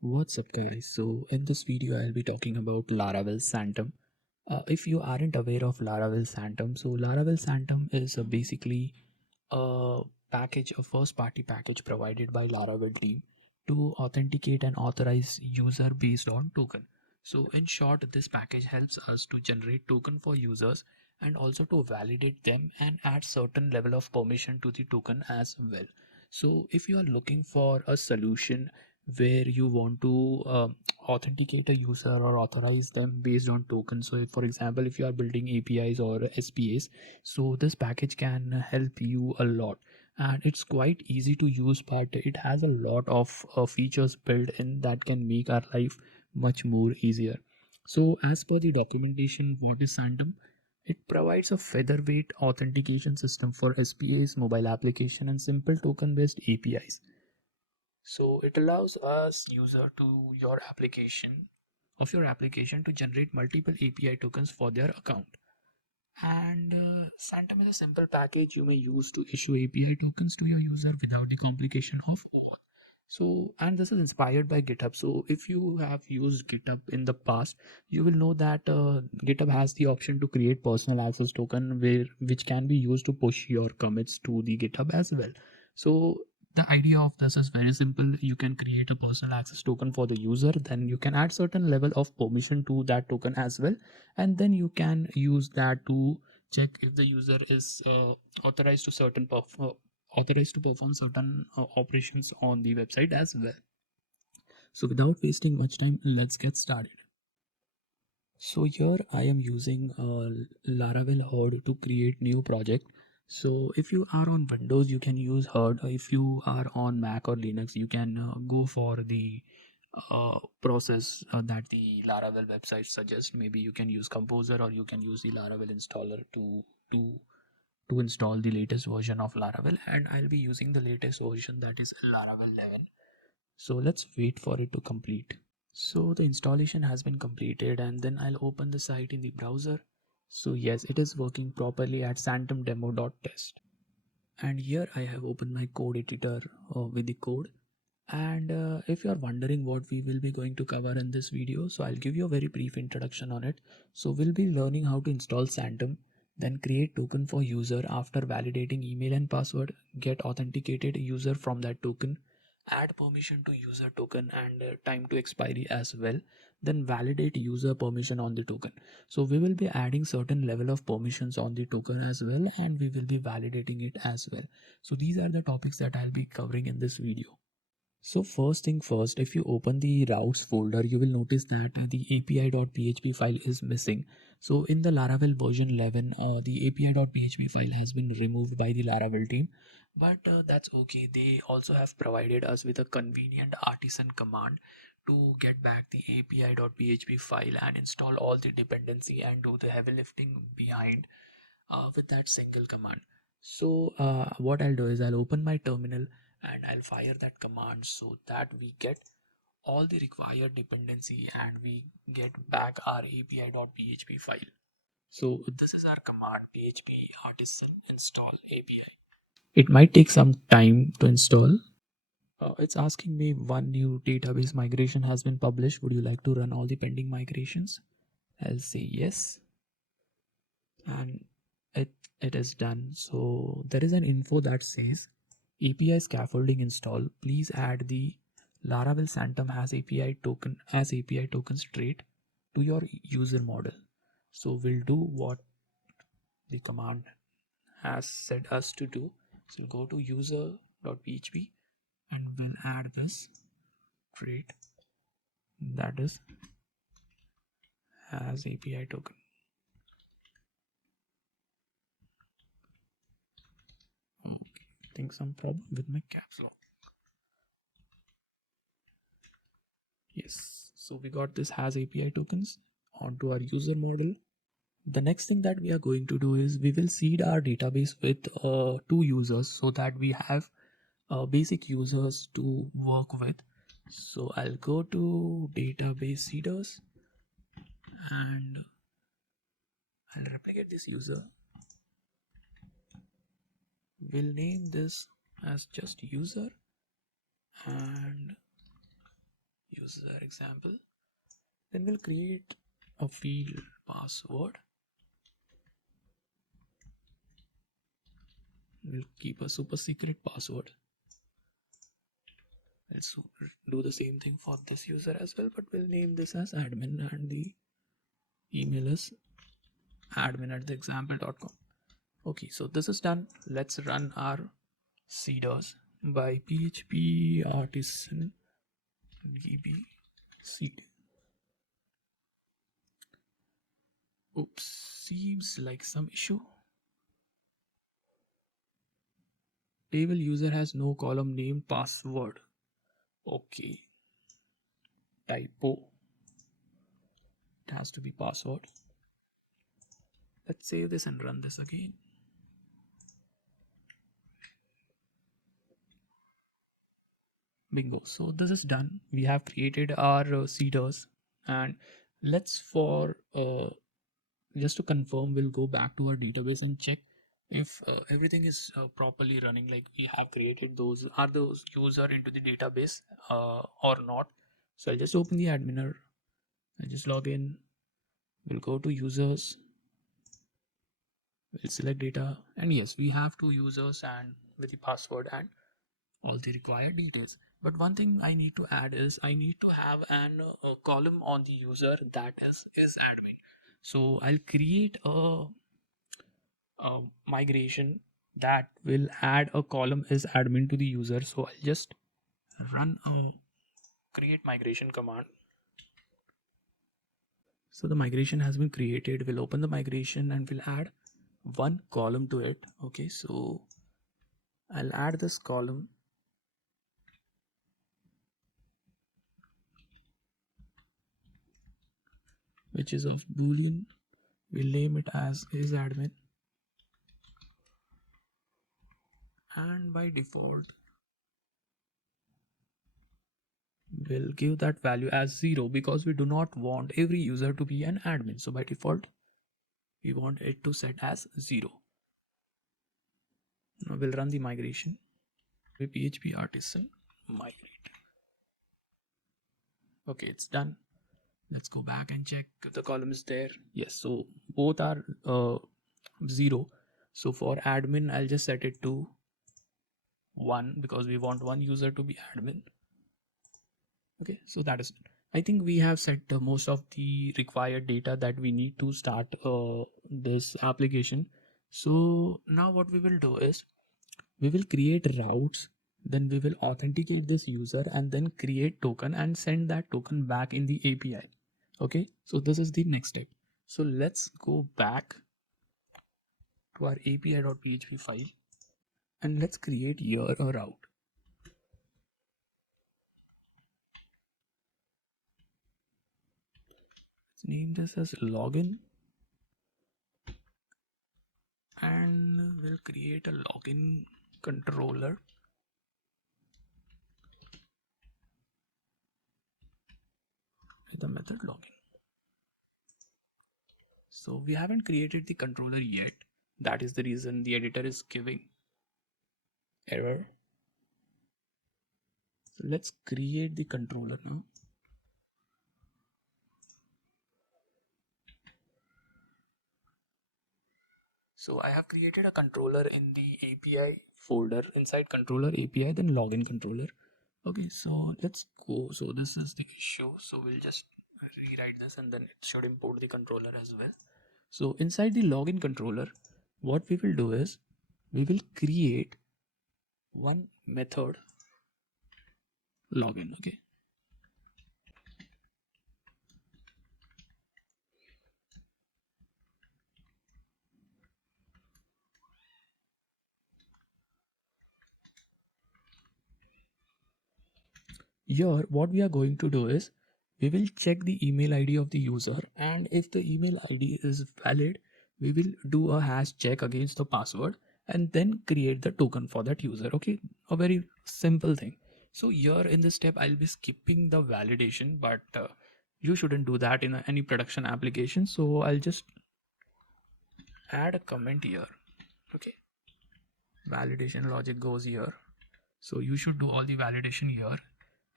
What's up, guys? So, in this video, I'll be talking about Laravel Sanctum. If you aren't aware of Laravel Sanctum, so Laravel Sanctum is basically a package, a first-party package provided by Laravel team to authenticate and authorize user based on token. So, in short, this package helps us to generate token for users and also to validate them and add certain level of permission to the token as well. So, if you are looking for a solution where you want to authenticate a user or authorize them based on tokens. So, if, for example, if you are building APIs or SPAs, so this package can help you a lot. And it's quite easy to use, but it has a lot of features built in that can make our life much more easier. So, as per the documentation, what is Sanctum? It provides a featherweight authentication system for SPAs, mobile application, and simple token based APIs. So it allows us user to your application to generate multiple API tokens for their account. And Sanctum is a simple package you may use to issue API tokens to your user without the complication of OAuth. So, and this is inspired by GitHub. So, if you have used GitHub in the past, you will know that GitHub has the option to create personal access token which can be used to push your commits to the GitHub as well. So, the idea of this is very simple. You can create a personal access token for the user, then you can add certain level of permission to that token as well, and then you can use that to check if the user is authorized to authorized to perform certain operations on the website as well. So without wasting much time, let's get started. So here I am using Laravel Herd to create new project. So if you are on Windows, you can use Herd. If you are on Mac or Linux, you can go for the process that the Laravel website suggests. Maybe you can use Composer or you can use the Laravel installer to to install the latest version of Laravel, and I'll be using the latest version, that is Laravel 11. So let's wait for it to complete. So the installation has been completed, and then I'll open the site in the browser. So yes, it is working properly at sanctumdemo.test. And here I have opened my code editor with the code. And if you're wondering what we will be going to cover in this video, so I'll give you a very brief introduction on it. So we'll be learning how to install Sanctum, then create token for user after validating email and password, get authenticated user from that token, add permission to user token and time to expiry as well, then validate user permission on the token. So we will be adding certain level of permissions on the token as well, and we will be validating it as well. So these are the topics that I'll be covering in this video. So first thing first, if you open the routes folder, you will notice that the api.php file is missing. So in the Laravel version 11, the api.php file has been removed by the Laravel team, but that's okay. They also have provided us with a convenient artisan command to get back the api.php file and install all the dependency and do the heavy lifting behind with that single command. So what I'll do is I'll open my terminal and I'll fire that command so that we get all the required dependency and we get back our api.php file. So this is our command, php artisan install api. It might take some time to install. It's asking me one new database migration has been published. Would you like to run all the pending migrations? I'll say yes, and it it is done. So there is an info that says API scaffolding install. Please add the Laravel Sanctum has API token straight to your user model. So we'll do what the command has said us to do. So we'll go to user.php and we'll add this trait, that is has API token. Okay, I think some problem with my caps lock. Yes, so we got this has API tokens onto our user model. The next thing that we are going to do is we will seed our database with two users so that we have basic users to work with. So I'll go to database seeders and I'll replicate this user. We'll name this as just user, and user example. Then we'll create a field password. We'll keep a super secret password. Let's do the same thing for this user as well, but we'll name this as admin and the email is admin@theexample.com. Okay, so this is done. Let's run our seeders by PHP artisan db seed. Oops, seems like some issue. Table user has no column name password. Okay, typo. It has to be password. Let's save this and run this again. Bingo. So this is done. We have created our seeders, and let's for just to confirm, we'll go back to our database and check if everything is properly running, like we have created those, are those user into the database or not. So I'll just open the adminer, I'll just log in, we'll go to users, we'll select data, and yes, we have two users and with the password and all the required details. But one thing I need to add is I need to have an column on the user that is admin. So I'll create a migration that will add a column is admin to the user. So I'll just run a create migration command. So the migration has been created. We'll open the migration and we'll add one column to it. Okay, so I'll add this column. Which is of boolean. We'll name it as is admin. And by default, we'll give that value as 0 because we do not want every user to be an admin. So by default, we want it to set as 0. Now we'll run the migration. PHP artisan migrate. Okay, it's done. Let's go back and check if the column is there. Yes, so both are 0. So for admin, I'll just set it to 1 because we want one user to be admin. Okay, so that is it. I think we have set most of the required data that we need to start this application. So now what we will do is we will create routes, then we will authenticate this user and then create token and send that token back in the API. Okay, so this is the next step. So let's go back to our api.php file and let's create here a route. Let's name this as login and we'll create a login controller with the method login. So we haven't created the controller yet. That is the reason the editor is giving error. So let's create the controller now. So I have created a controller in the API folder, inside controller API, then login controller. Okay, so let's go. So this is the issue. So we'll just rewrite this and then it should import the controller as well. So inside the login controller, what we will do is we will create one method login. Okay. Here, what we are going to do is we will check the email ID of the user, and if the email ID is valid, we will do a hash check against the password and then create the token for that user. Okay, a very simple thing. So here in this step, I'll be skipping the validation, but you shouldn't do that in any production application. So I'll just add a comment here. Okay, validation logic goes here. So you should do all the validation here,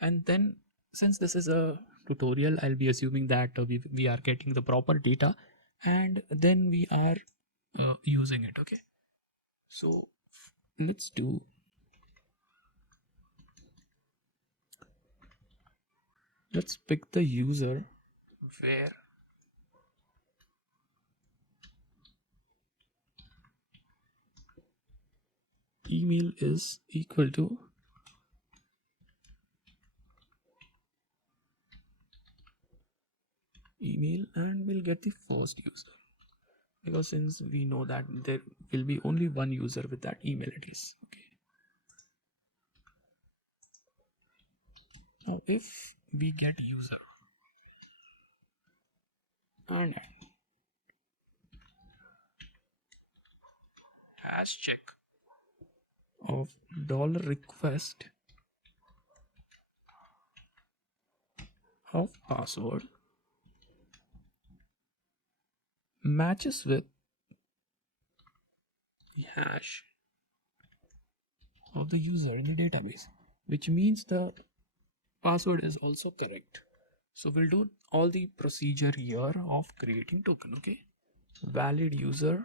and then since this is a tutorial, I'll be assuming that we are getting the proper data and then we are using it. Okay, so let's do, let's pick the user where email is equal to email, and we'll get the first user, because since we know that there will be only one user with that email address. Okay, now if we get user and hash check of dollar request of password matches with the hash of the user in the database, which means the password is also correct. So we'll do all the procedure here of creating token. Okay, valid user,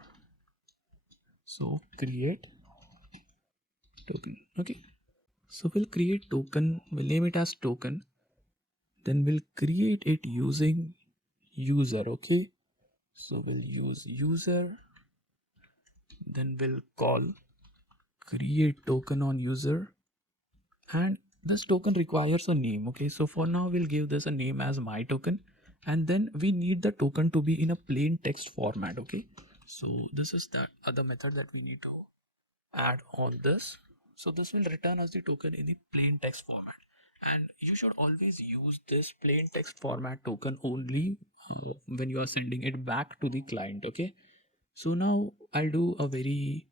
so create token. Okay, so we'll create token, we'll name it as token, then we'll create it using user. Okay, so we'll use user, then we'll call create token on user, and this token requires a name. Okay, so for now we'll give this a name as my token, and then we need the token to be in a plain text format. Okay, so this is that other method that we need to add on this. So this will return us the token in the plain text format, and you should always use this plain text format token only when you are sending it back to the client. Okay, so now I'll do a very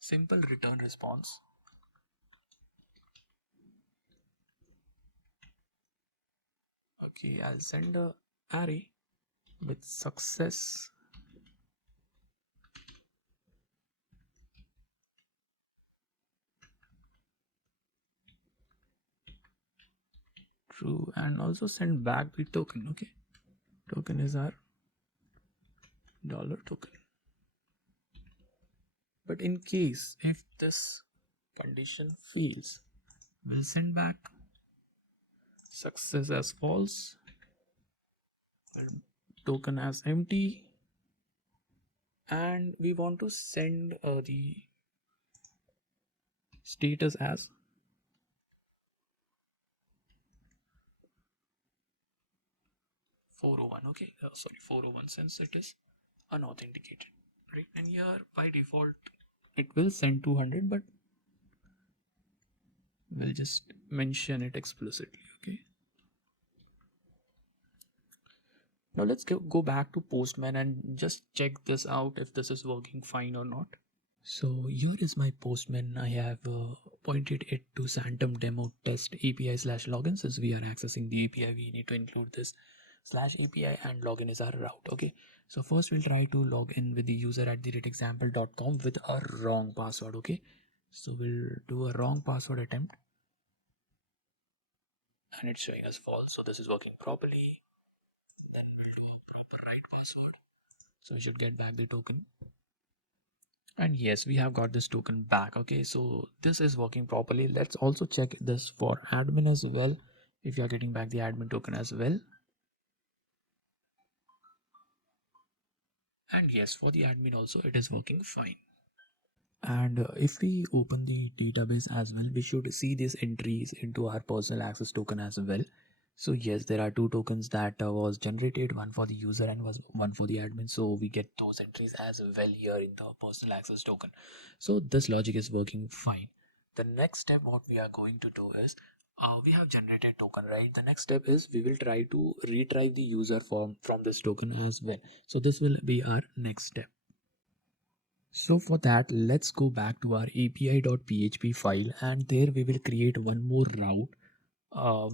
simple return response. Okay, I'll send a array with success true, and also send back the token. Okay, token is our dollar token, but in case if this condition fails, we'll send back success as false and token as empty, and we want to send the status as 401. Okay, sorry, 401, since it is unauthenticated, right? And here by default it will send 200, but we'll just mention it explicitly. Okay, now let's go back to Postman and just check this out if this is working fine or not. So here is my Postman. I have pointed it to Sanctum demo test API slash login. Since we are accessing the API, we need to include this slash API, and login is our route. Okay, so first we'll try to log in with the user at the rate example.com with a wrong password. Okay, so we'll do a wrong password attempt, and it's showing us false. So this is working properly. Then we'll do a proper right password. So we should get back the token. And yes, we have got this token back. Okay, so this is working properly. Let's also check this for admin as well, if you are getting back the admin token as well. And yes, for the admin also it is working fine. And if we open the database as well, we should see these entries into our personal access token as well. So yes, there are two tokens that was generated, one for the user and was one for the admin. So we get those entries as well here in the personal access token. So this logic is working fine. The next step what we are going to do is, we have generated token, right? The next step is we will try to retrieve the user from this token as well. So this will be our next step. So for that, let's go back to our api.php file, and there we will create one more route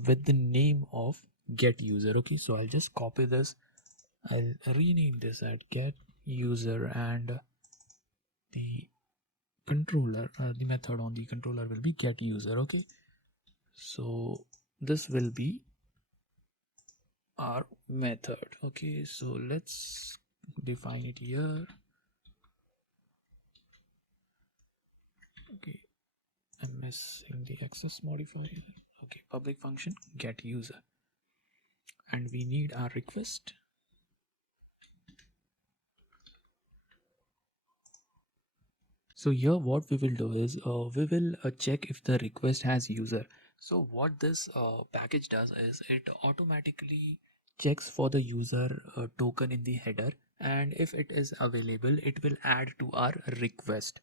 with the name of get user. Okay, so I'll just copy this, I'll rename this at get user, and the controller, the method on the controller will be get user. Okay, so this will be our method. Okay, so let's define it here. Okay, I'm missing the access modifier. Okay, public function get user, and we need our request. So here what we will do is we will check if the request has user. So what this package does is it automatically checks for the user token in the header, and if it is available it will add to our request.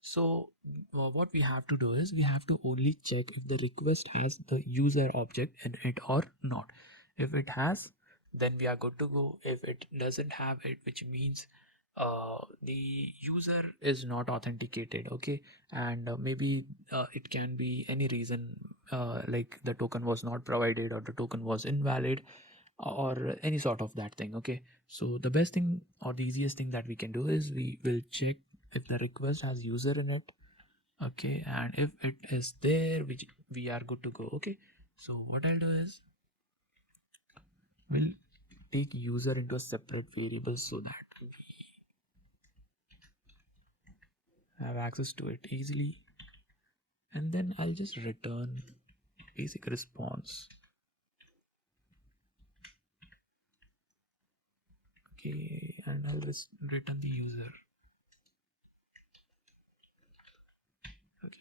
So what we have to do is we have to only check if the request has the user object in it or not. If it has, then we are good to go. If it doesn't have it, which means the user is not authenticated. Okay, and maybe it can be any reason, like the token was not provided or the token was invalid or any sort of that thing. Okay, so the best thing or the easiest thing that we can do is we will check if the request has user in it. Okay, and if it is there, which we are good to go. Okay, so what I'll do is we'll take user into a separate variable so that we have access to it easily, and then I'll just return basic response. Okay, and I'll return the user. Okay,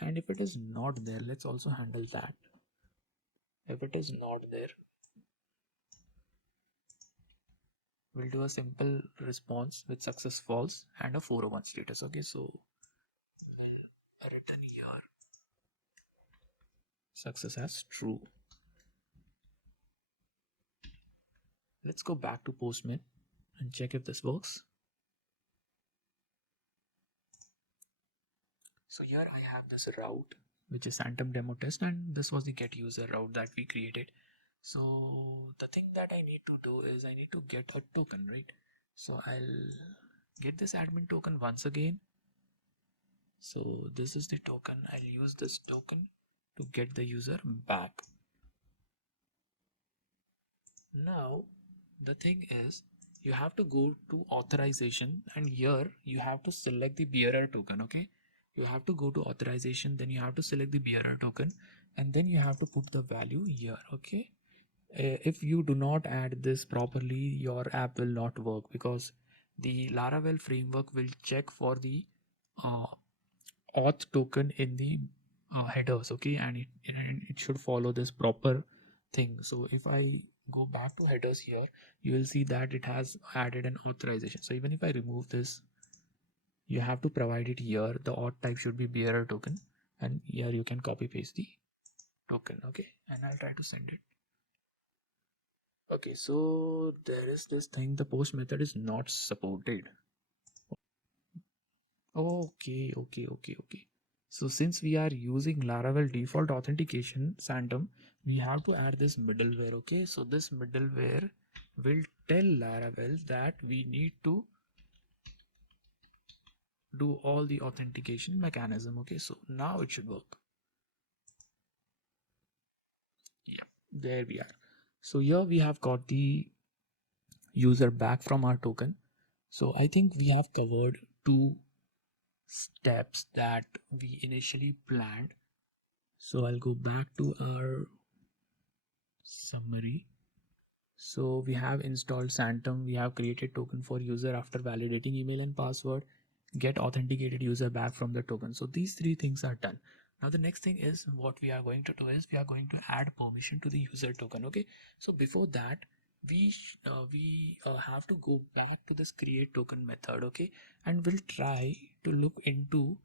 and if it is not there, let's also handle that. If it is not there, we'll do a simple response with success false and a 401 status. Okay, so we'll return here success as true. Let's go back to Postman and check if this works. So here I have this route which is Sanctum demo test, and this was the get user route that we created. So the thing that I need to do is I need to get a token, right? So I'll get this admin token once again. So this is the token. I'll use this token to get the user back. Now the thing is you have to go to authorization, and here you have to select the bearer token. Okay, you have to go to authorization, then you have to select the bearer token, and then you have to put the value here. Okay, if you do not add this properly, your app will not work because the Laravel framework will check for the uh, auth token in the headers. Okay, and it should follow this proper thing. So if I go back to headers here, you will see that it has added an authorization. So even if I remove this, you have to provide it here. The auth type should be bearer token, and here you can copy paste the token. Okay, and I'll try to send it. Okay, so there is this thing, the post method is not supported. Okay. So since we are using Laravel default authentication Sanctum, we have to add this middleware. Okay, so this middleware will tell Laravel that we need to do all the authentication mechanism. Okay, so now it should work. Yeah, there we are. So here we have got the user back from our token. So I think we have covered two steps that we initially planned. So I'll go back to our summary. So we have installed Sanctum, we have created token for user after validating email and password, get authenticated user back from the token. So these three things are done. Now the next thing is what we are going to do is we are going to add permission to the user token. Okay, so before that we have to go back to this create token method. Okay, and we'll try to look into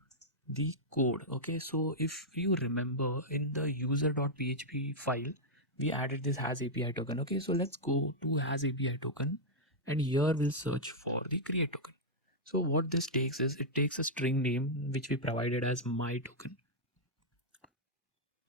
the code. Okay, so if you remember in the user.php file we added this has API token. Okay, so let's go to has API token, and here we'll search for the create token. So what this takes is it takes a string name which we provided as my token.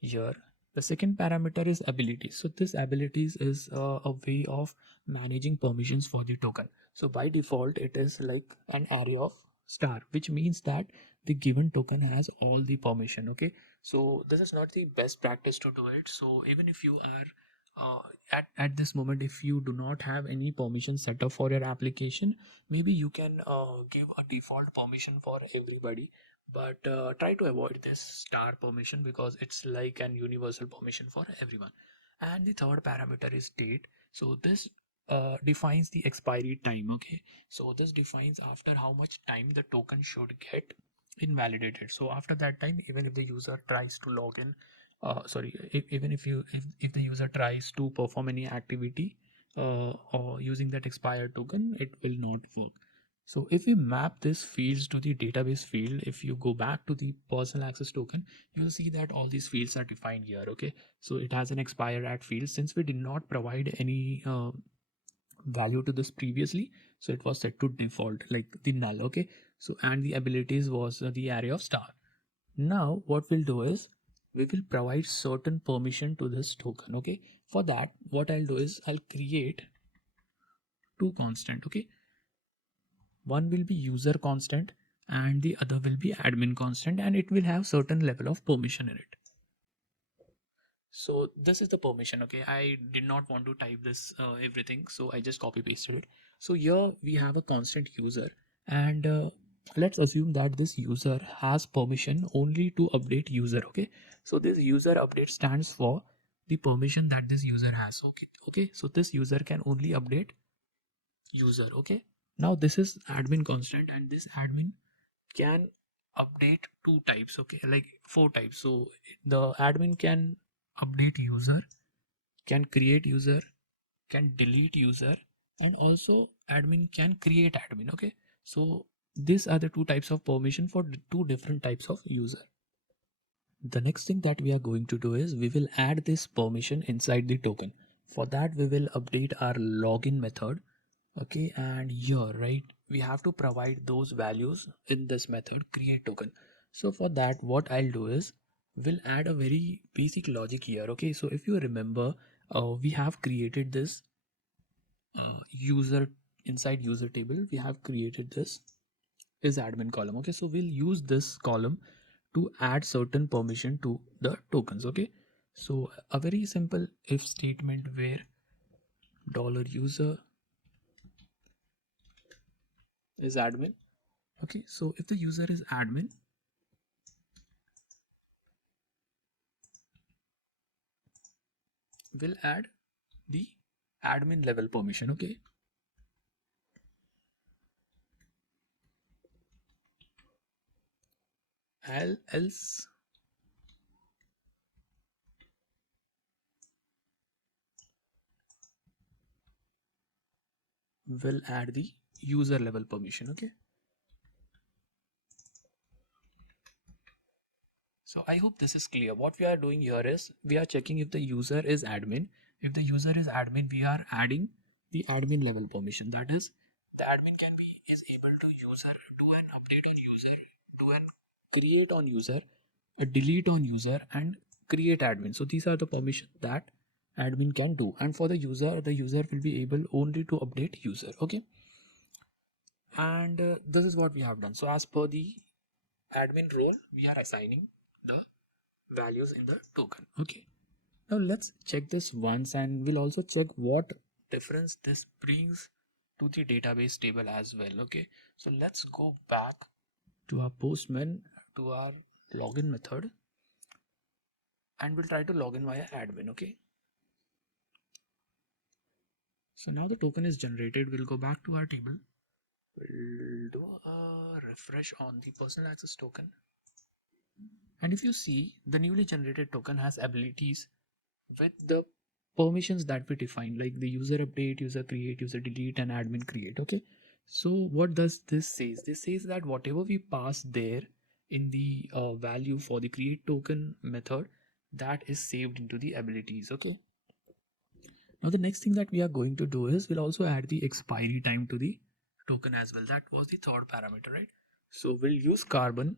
Here the second parameter is abilities. So this abilities is a way of managing permissions for the token. So by default it is like an array of star, which means that the given token has all the permission. Okay, so this is not the best practice to do it. So even if you are at this moment, if you do not have any permission set up for your application, maybe you can give a default permission for everybody, but try to avoid this star permission because it's like an universal permission for everyone. And the third parameter is date. So this defines the expiry time. Okay, so this defines after how much time the token should get invalidated. So after that time, even if the user tries to log in, sorry, even if the user tries to perform any activity or using that expired token, it will not work. So if we map this fields to the database field, if you go back to the personal access token, you'll see that all these fields are defined here. Okay, so it has an expire at field. Since we did not provide any value to this previously, so it was set to default like the null. Okay, so and the abilities was the array of star. Now what we'll do is we will provide certain permission to this token. Okay, for that what I'll do is I'll create two constant. Okay, one will be user constant and the other will be admin constant, and it will have certain level of permission in it. So this is the permission. Okay, I did not want to type this everything, so I just copy pasted it. So here we have a constant user, and let's assume that this user has permission only to update user. Okay, so this user update stands for the permission that this user has. Okay, so this user can only update user. Okay, now this is admin constant, and this admin can update two types. Okay, like four types. So the admin can update user, can create user, can delete user, and also admin can create admin. Okay, so these are the two types of permission for two different types of user. The next thing that we are going to do is we will add this permission inside the token. For that we will update our login method. Okay, and here right we have to provide those values in this method create token. So for that what I'll do is we'll add a very basic logic here. Okay, so if you remember, we have created this user inside user table, we have created this is admin column. Okay, so we'll use this column to add certain permission to the tokens. Okay, so a very simple if statement where $user is admin. Okay, so if the user is admin, we'll add the admin level permission. Okay, else we'll add the user level permission. Okay, so I hope this is clear. What we are doing here is we are checking if the user is admin. If the user is admin, we are adding the admin level permission. That is, the admin can be is able to user do an update on user, do an create on user, a delete on user, and create admin. So these are the permissions that admin can do. And for the user will be able only to update user. Okay, and this is what we have done. So as per the admin role, we are assigning the values in the token. Okay, now let's check this once, and we'll also check what difference this brings to the database table as well. Okay, so let's go back to our postman, to our login method, and we'll try to log in via admin. Okay, so now the token is generated. We'll go back to our table, we'll do a refresh on the personal access token, and if you see, the newly generated token has abilities with the permissions that we define, like the user update, user create, user delete, and admin create. Okay, so what does this says? This says that whatever we pass there in the value for the create token method, that is saved into the abilities. Okay, now the next thing that we are going to do is we'll also add the expiry time to the token as well. That was the third parameter, right? So we'll use carbon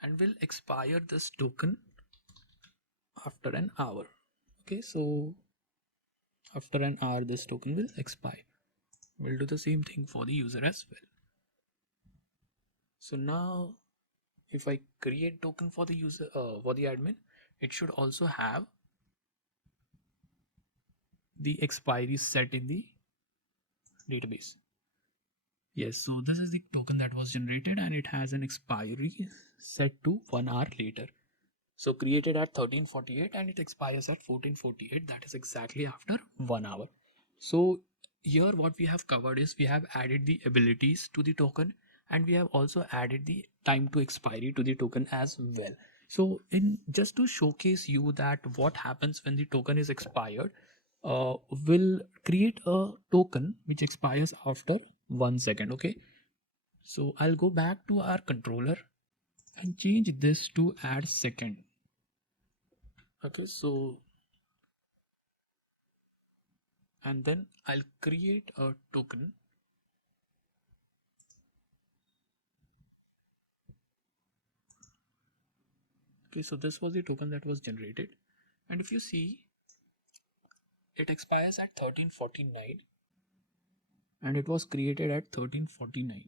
and we'll expire this token after an hour. Okay, so after an hour this token will expire. We'll do the same thing for the user as well. So now if I create token for the user, for the admin, it should also have the expiry set in the database. Yes, so this is the token that was generated and it has an expiry set to 1 hour later. So created at 13:48 and it expires at 14:48. That is exactly after 1 hour. So here what we have covered is we have added the abilities to the token and we have also added the time to expiry to the token as well. So in just to showcase you that what happens when the token is expired, we'll create a token which expires after 1 second. Okay, so I'll go back to our controller and change this to add second. Okay, so and then I'll create a token. Okay, so this was the token that was generated, and if you see, it expires at 13:49 and it was created at 13:49,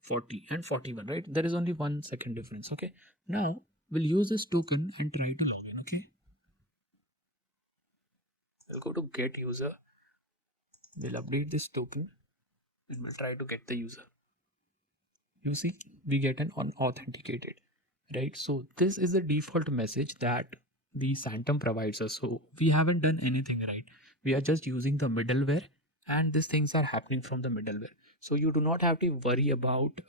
40 and 41, right? There is only 1 second difference. Okay, now we'll use this token and try to log in. Okay, we'll go to get user, we'll update this token and we'll try to get the user. You see, we get an unauthenticated, right? So this is the default message that the Sanctum provides us. So we haven't done anything, right? We are just using the middleware and these things are happening from the middleware. So you do not have to worry about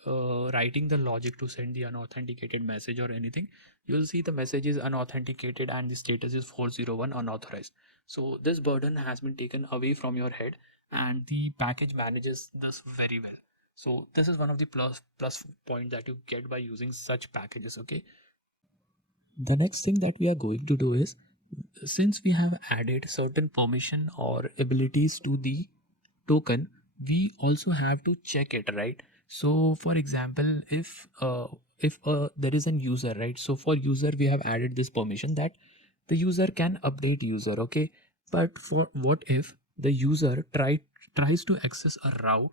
writing the logic to send the unauthenticated message or anything. You'll see the message is unauthenticated and the status is 401 unauthorized. So this burden has been taken away from your head and the package manages this very well. So this is one of the plus point that you get by using such packages. Okay, the next thing that we are going to do is, since we have added certain permission or abilities to the token, we also have to check it, right? So for example, if there is an user, right? So for user we have added this permission that the user can update user. Okay, but for what if the user tries to access a route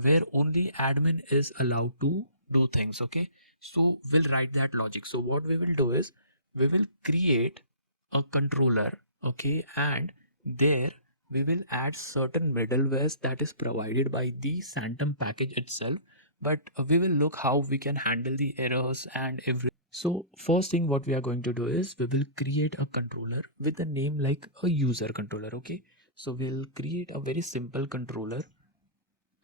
where only admin is allowed to do things? Okay, so we'll write that logic. So what we will do is we will create a controller. Okay, and there we will add certain middlewares that is provided by the Sanctum package itself, but we will look how we can handle the errors and everything. So first thing what we are going to do is we will create a controller with a name like a user controller. Okay, so we'll create a very simple controller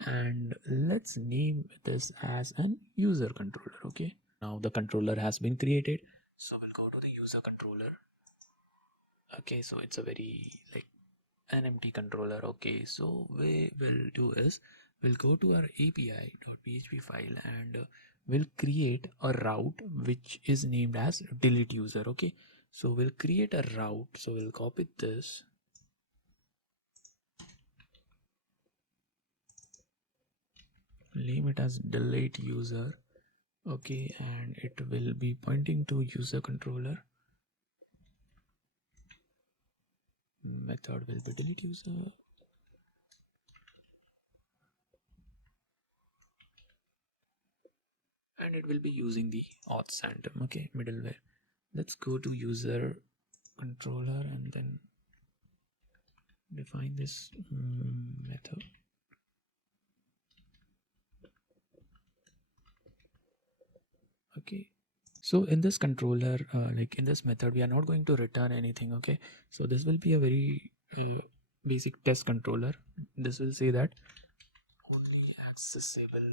and let's name this as an user controller. Okay, now the controller has been created, so we'll go to the user controller. Okay, so it's a very like an empty controller. Okay, so we will do is we'll go to our api.php file and we'll create a route which is named as delete user. Okay, so we'll create a route, so we'll copy this, name it as delete user. Okay, and it will be pointing to user controller. Method will be delete user. And it will be using the auth Sanctum. Okay, middleware. Let's go to user controller and then define this method. Okay, so in this controller, like in this method, we are not going to return anything. Okay, so this will be a very basic test controller. This will say that only accessible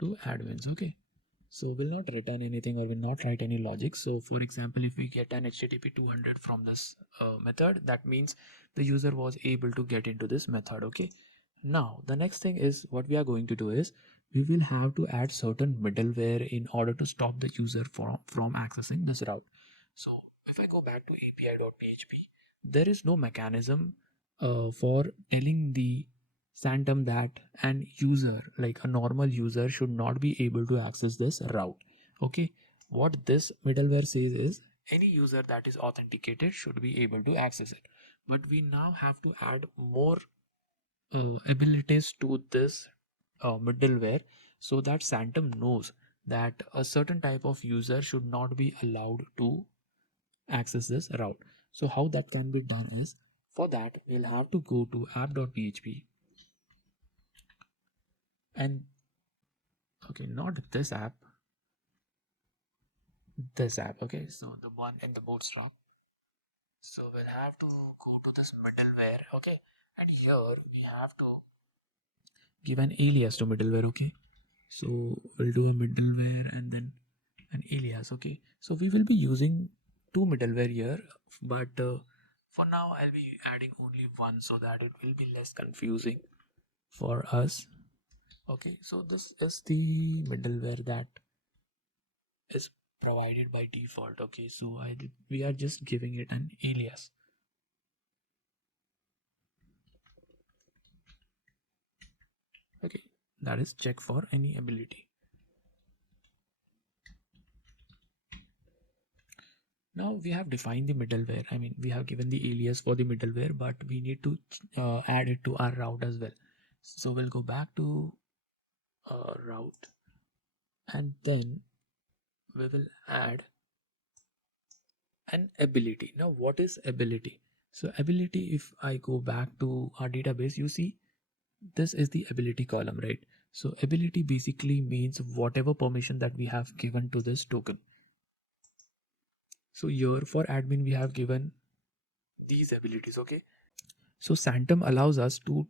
to admins. Okay, so we'll not return anything or will not write any logic. So for example, if we get an http 200 from this method, that means the user was able to get into this method. Okay, now the next thing is what we are going to do is we will have to add certain middleware in order to stop the user from accessing this route. So if I go back to api.php, there is no mechanism for telling the Sanctum that an user, like a normal user, should not be able to access this route. Okay, what this middleware says is any user that is authenticated should be able to access it. but we now have to add more abilities to this middleware, so that Sanctum knows that a certain type of user should not be allowed to access this route. So how that can be done is, for that we'll have to go to app.php and okay, not this app, this app. Okay, so the one in the bootstrap. So we'll have to go to this middleware. Okay, and here we have to give an alias to middleware. Okay, so we'll do a middleware and then an alias. Okay, so we will be using two middleware here, but for now I'll be adding only one so that it will be less confusing for us. Okay, so this is the middleware that is provided by default. Okay, so we are just giving it an alias. Okay, that is check for any ability. Now we have defined the middleware. I mean, we have given the alias for the middleware, but we need to add it to our route as well. So we'll go back to route, and then we will add an ability. Now, what is ability? So ability, if I go back to our database, you see this is the ability column, right? So ability basically means whatever permission that we have given to this token. So here for admin, we have given these abilities. Okay, so Sanctum allows us to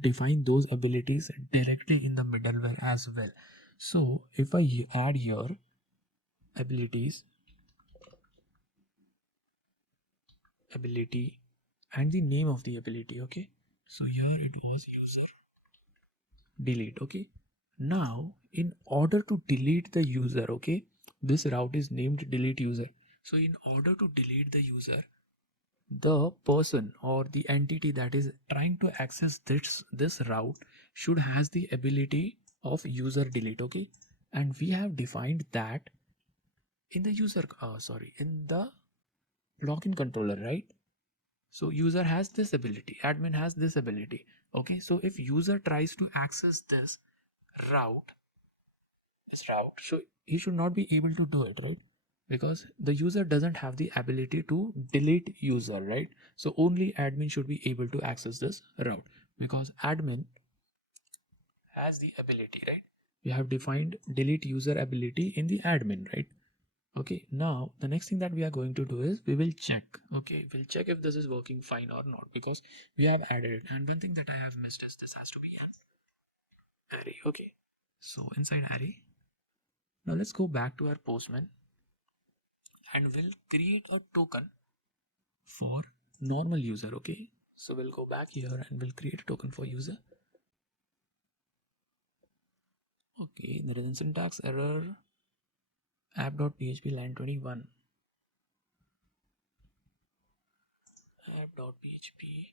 define those abilities directly in the middleware as well. So if I add here abilities, ability, and the name of the ability. Okay, so here it was user delete. Okay, now in order to delete the user, okay, this route is named delete user. So in order to delete the user, the person or the entity that is trying to access this route should has the ability of user delete. Okay, and we have defined that in the in the login controller, right? So user has this ability, admin has this ability. Okay, so if user tries to access route route, so he should not be able to do it, right? Because the user doesn't have the ability to delete user, right? So only admin should be able to access this route, because admin has the ability, right? We have defined delete user ability in the admin, right? Okay, now the next thing that we are going to do is we will check. Okay, we'll check if this is working fine or not, because we have added it. And one thing that I have missed is this has to be an array. Okay, so inside array, now let's go back to our postman and we'll create a token for normal user. Okay, so we'll go back here and we'll create a token for user. Okay, there is a syntax error, app.php line 21, app.php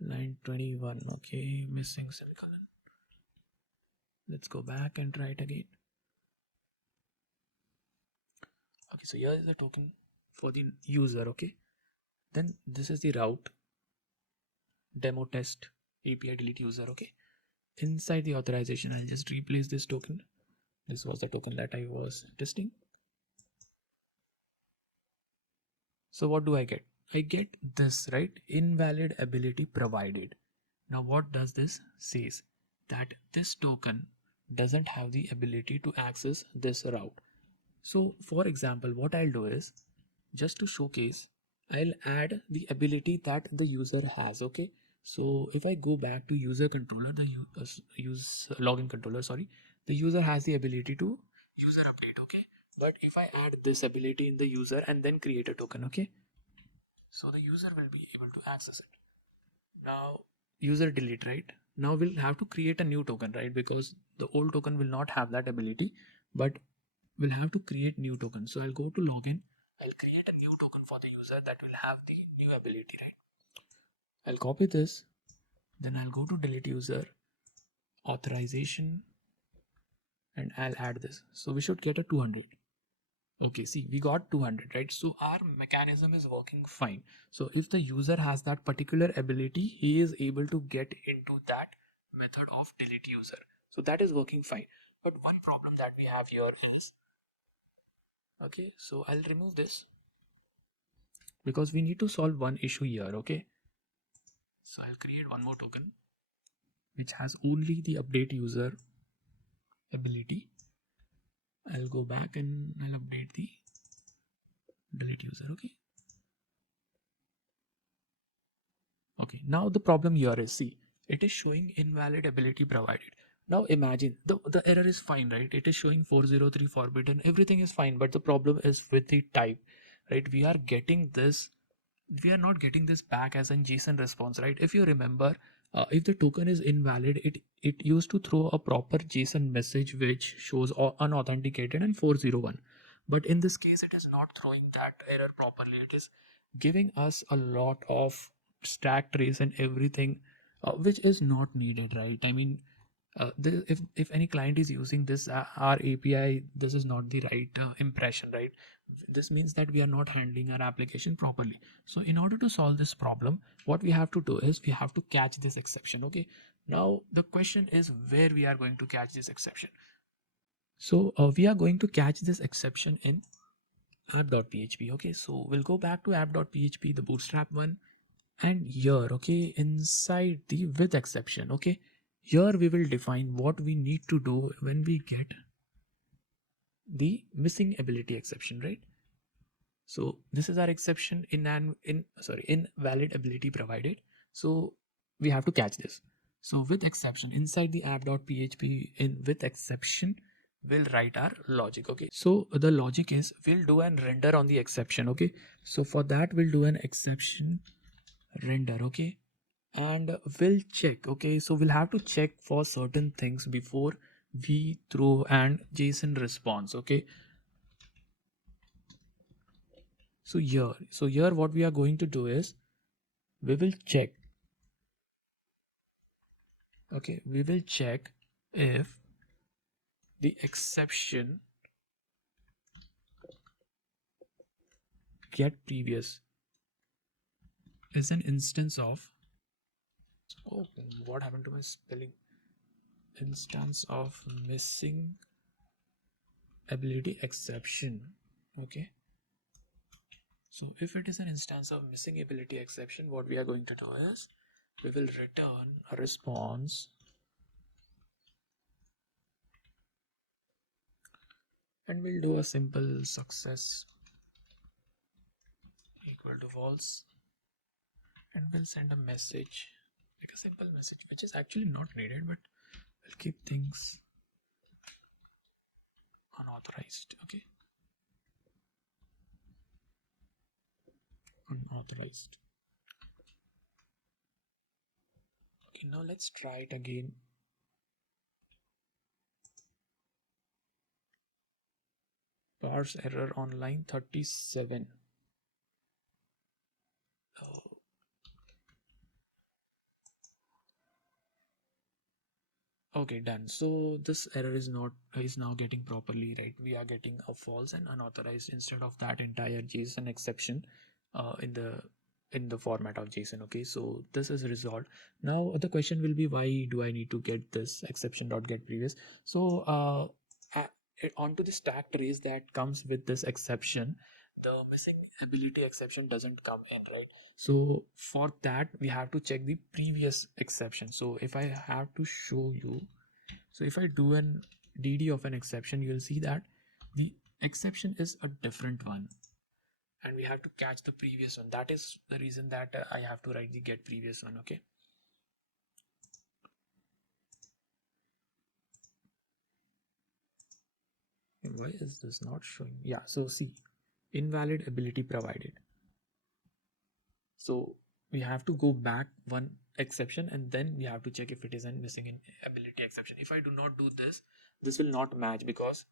line 21. Okay, missing semicolon. Let's go back and try it again. Okay, so here is the token for the user. Okay, then this is the route demo test API delete user. Okay, inside the authorization, I'll just replace this token. This was the token that I was testing. So what do I get? I get this, right? Invalid ability provided. Now what does this says? That this token doesn't have the ability to access this route. So for example, what I'll do is, just to showcase, I'll add the ability that the user has. Okay, so if I go back to user controller, the use login controller, sorry, the user has the ability to user update. Okay, but if I add this ability in the user and then create a token, okay, so the user will be able to access it. Now user delete, right? Now we'll have to create a new token, right? Because the old token will not have that ability, but we'll have to create new token. So I'll go to login, I'll create a new token for the user that will have the new ability, right? I'll copy this, then I'll go to delete user, authorization, and I'll add this. So we should get a 200. Okay, see, we got 200, right? So our mechanism is working fine. So if the user has that particular ability, he is able to get into that method of delete user. So that is working fine. But one problem that we have here is, okay, so I'll remove this because we need to solve one issue here, okay? So I'll create one more token which has only the update user ability. I'll go back and I'll update the delete user, okay? Okay, now the problem here is, see, it is showing invalid ability provided. Now imagine the error is fine, right? It is showing 403 forbidden, everything is fine, but the problem is with the type, right? We are not getting this back as a JSON response, right? If you remember, if the token is invalid, it used to throw a proper JSON message which shows unauthenticated and 401. But in this case, it is not throwing that error properly. It is giving us a lot of stack trace and everything, which is not needed, right? I mean, if any client is using this our API, this is not the right impression, right? This means that we are not handling our application properly. So in order to solve this problem, what we have to do is we have to catch this exception. Okay, now the question is where we are going to catch this exception. So we are going to catch this exception in app.php. Okay, so we'll go back to app.php, the bootstrap one, and here, okay, inside the with exception, okay, here we will define what we need to do when we get the missing ability exception, right? So this is our exception invalid ability provided. So we have to catch this. So with exception inside the app.php in with exception, we'll write our logic. Okay, so the logic is we'll do an render on the exception. Okay, so for that we'll do an exception render. Okay, and we'll check. Okay, so we'll have to check for certain things before we throw an JSON response. Okay, so here what we are going to do is we will check. Okay, we will check if the exception get previous is an instance of, oh, what happened to my spelling, instance of missing ability exception. Okay, so if it is an instance of missing ability exception, what we are going to do is we will return a response and we'll do a simple success equal to false, and we'll send a message, like a simple message which is actually not needed, but we'll keep things unauthorized. Okay, unauthorized. Okay, now let's try it again. Parse error on line 37. Oh, okay, done. So this error is now getting properly, right? We are getting a false and unauthorized instead of that entire JSON exception in the format of JSON. Okay, so this is resolved. Now the question will be, why do I need to get this exception dot get previous? So onto the stack trace that comes with this exception, the missing ability exception doesn't come in, right? So for that we have to check the previous exception. So if I have to show you, so if I do an dd of an exception, you'll see that the exception is a different one and we have to catch the previous one. That is the reason that I have to write the get previous one. Okay, and why is this not showing? Yeah, so see, invalid ability provided. So we have to go back one exception and then we have to check if it is a missing in ability exception. If I do not do this, this will not match because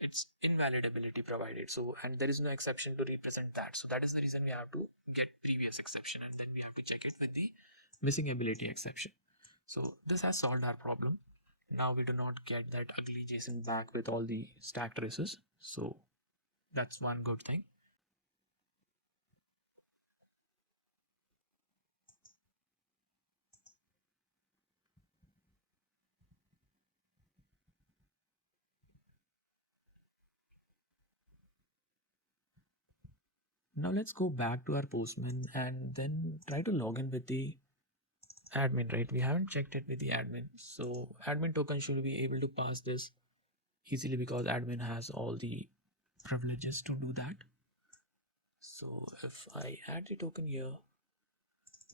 it's invalid ability provided. So, and there is no exception to represent that. So that is the reason we have to get previous exception and then we have to check it with the missing ability exception. So this has solved our problem. Now we do not get that ugly JSON back with all the stack traces. So That's one good thing. Now let's go back to our Postman and then try to log in with the admin, right? We haven't checked it with the admin. So admin token should be able to pass this easily because admin has all the privileges to do that. So if I add the token here,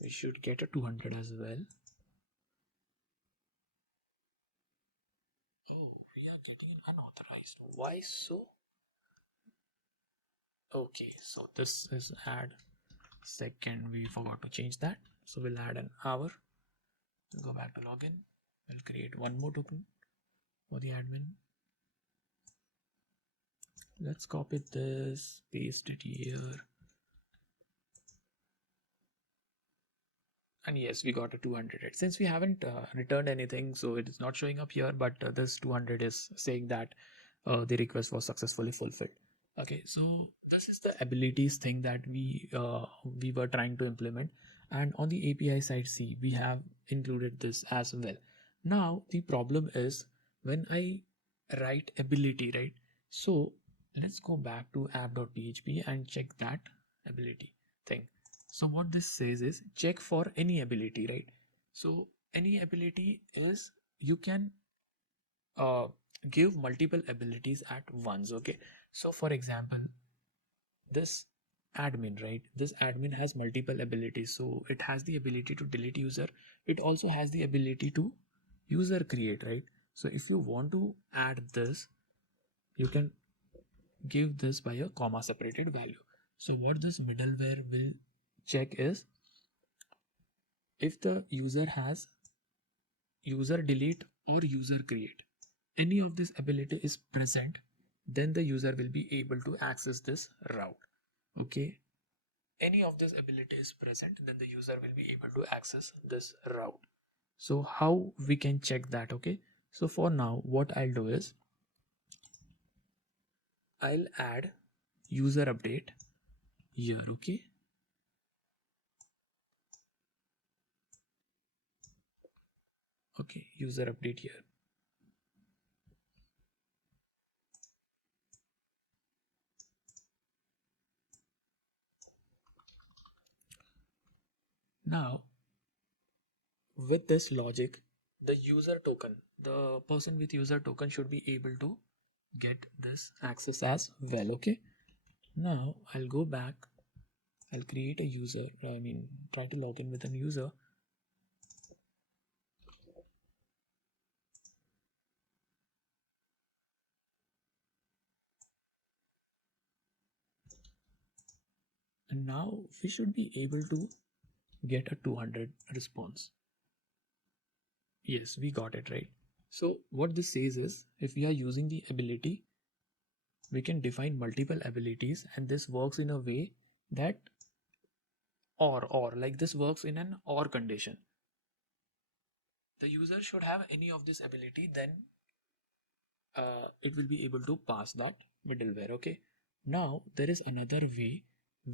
we should get a 200 as well. Oh, we are getting an unauthorized. Why so? Okay, so this is add second. We forgot to change that. So we'll add an hour. We'll go back to login. We'll create one more token for the admin. Let's copy this, paste it here. And yes, we got a 200. Since we haven't returned anything, so it is not showing up here, but this 200 is saying that the request was successfully fulfilled. Okay, so this is the abilities thing that we were trying to implement, and on the API side, see, we have included this as well. Now the problem is when I write ability, right? So let's go back to app.php and check that ability thing. So what this says is check for any ability, right? So any ability is you can uh, give multiple abilities at once. Okay, so for example, this admin, right? This admin has multiple abilities. So it has the ability to delete user. It also has the ability to user create, right? So if you want to add this, you can give this by a comma separated value. So what this middleware will check is if the user has user delete or user create, any of this ability is present, then the user will be able to access this route. Okay, any of this ability is present, then the user will be able to access this route. So how we can check that? Okay, so for now what I'll do is I'll add user update here. Okay, user update here. Now with this logic, the user token, the person with user token should be able to get this access as well. Okay, now I'll go back, I'll create a user, try to log in with a user. And now we should be able to get a 200 response. Yes, we got it, right? So what this says is if we are using the ability, we can define multiple abilities, and this works in a way that or like this works in an or condition. The user should have any of this ability, then it will be able to pass that middleware. Okay, now there is another way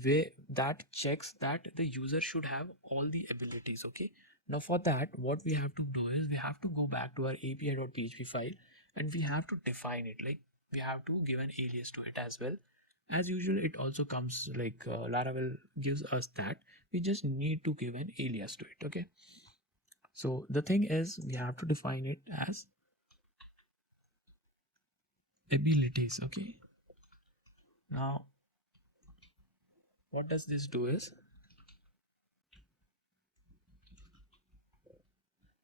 where that checks that the user should have all the abilities. Okay, now for that what we have to do is we have to go back to our api.php file and we have to define it, like we have to give an alias to it as well. As usual, it also comes like Laravel gives us that, we just need to give an alias to it. Okay, so the thing is we have to define it as abilities. Okay, now what does this do is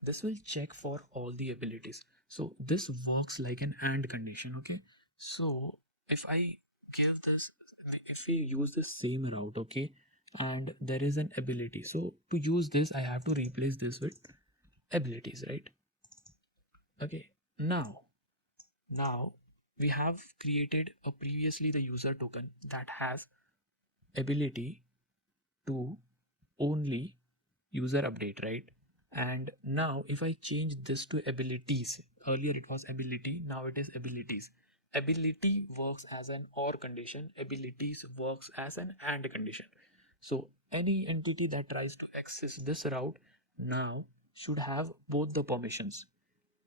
this will check for all the abilities. So this works like an AND condition. Okay, so if I give this, if we use the same route, okay, and there is an ability, so to use this I have to replace this with abilities, right? Okay, now we have created a previously the user token that has ability to only user update, right? And now if I change this to abilities, earlier it was ability, now it is abilities. ability works as an or condition, abilities works as an and condition. So any entity that tries to access this route now should have both the permissions.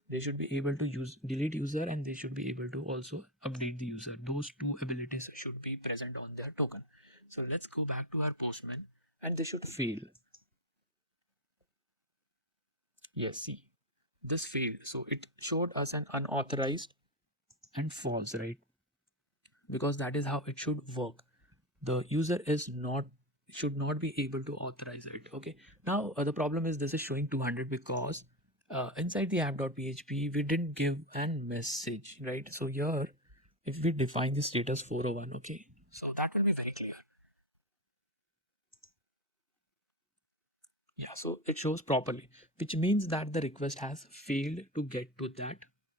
They should be able to use delete user, and they should be able to also update the user. Those two abilities should be present on their token. So let's go back to our postman, and they should fail. Yes, see, this failed. So it showed us an unauthorized and false, right? Because that is how it should work. The user is not should not be able to authorize it. Okay, now the problem is this is showing 200 because inside the app.php we didn't give an message, right? So here if we define the status 401, okay, so that will be very clear. Yeah, so it shows properly, which means that the request has failed to get to that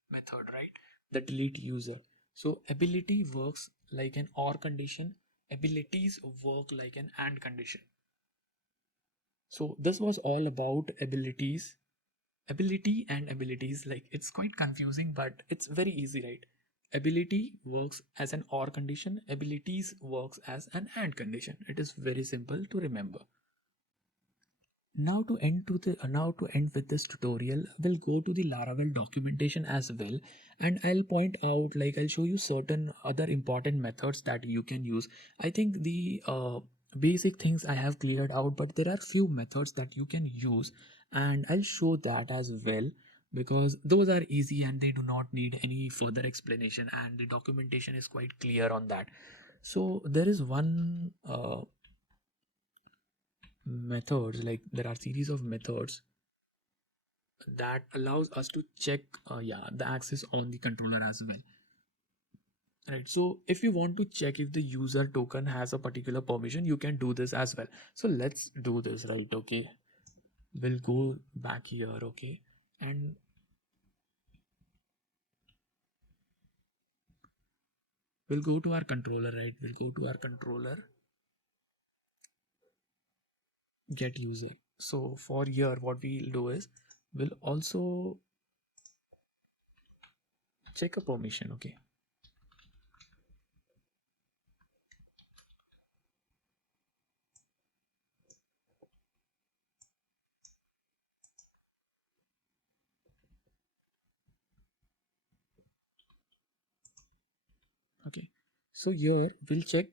method, right? The delete user. So ability works like an or condition, abilities work like an and condition. So this was all about abilities, ability and abilities. Like it's quite confusing, but it's very easy, right? Ability works as an or condition, abilities works as an and condition. It is very simple to remember. Now to end with this tutorial, we'll go to the Laravel documentation as well, and I'll point out, like I'll show you certain other important methods that you can use. I think the basic things I have cleared out, but there are few methods that you can use, and I'll show that as well, because those are easy and they do not need any further explanation, and the documentation is quite clear on that. So there is one methods, like there are series of methods that allows us to check yeah, the access on the controller as well, right? So if you want to check if the user token has a particular permission, you can do this as well. So let's do this, right? Okay, we'll go back here, okay, and we'll go to our controller, right? We'll go to our controller, get user. So for here what we'll do is we'll also check a permission, okay. Okay, so here we'll check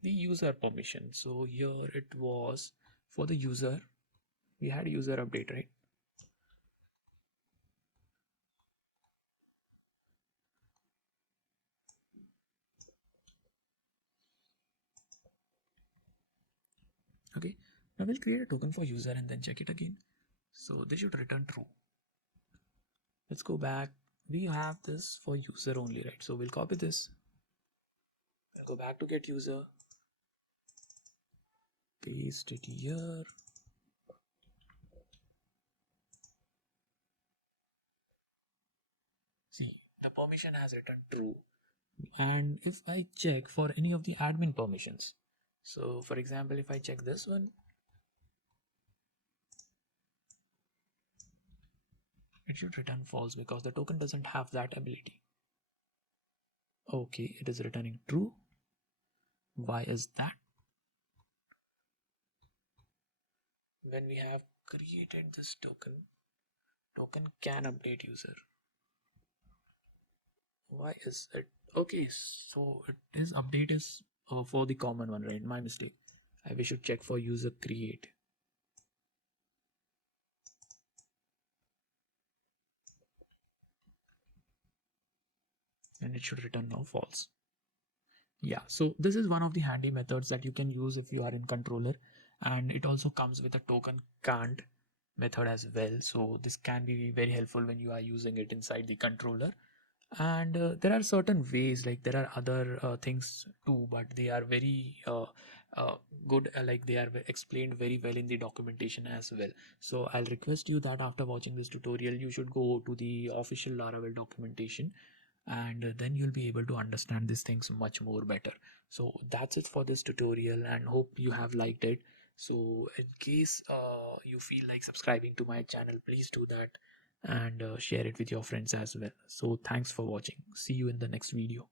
the user permission. So here it was for the user, we had user update, right? Okay, now we'll create a token for user and then check it again. So this should return true. Let's go back. We have this for user only, right? So we'll copy this, we'll go back to get user, paste it here. See, the permission has returned true. And if I check for any of the admin permissions, so for example, if I check this one, it should return false because the token doesn't have that ability. Okay, it is returning true. Why is that? When we have created this token can update user. Why is it? Okay, so it is update is for the common one, right? My mistake. We should check for user create, and it should return now false. Yeah, so this is one of the handy methods that you can use if you are in controller, and it also comes with a token can't method as well. So this can be very helpful when you are using it inside the controller. And there are certain ways, like there are other things too, but they are very uh, good, like they are explained very well in the documentation as well. So I'll request you that after watching this tutorial you should go to the official Laravel documentation, and then you'll be able to understand these things much more better. So that's it for this tutorial, and hope you have liked it. So in case you feel like subscribing to my channel, please do that, and share it with your friends as well. So thanks for watching. See you in the next video.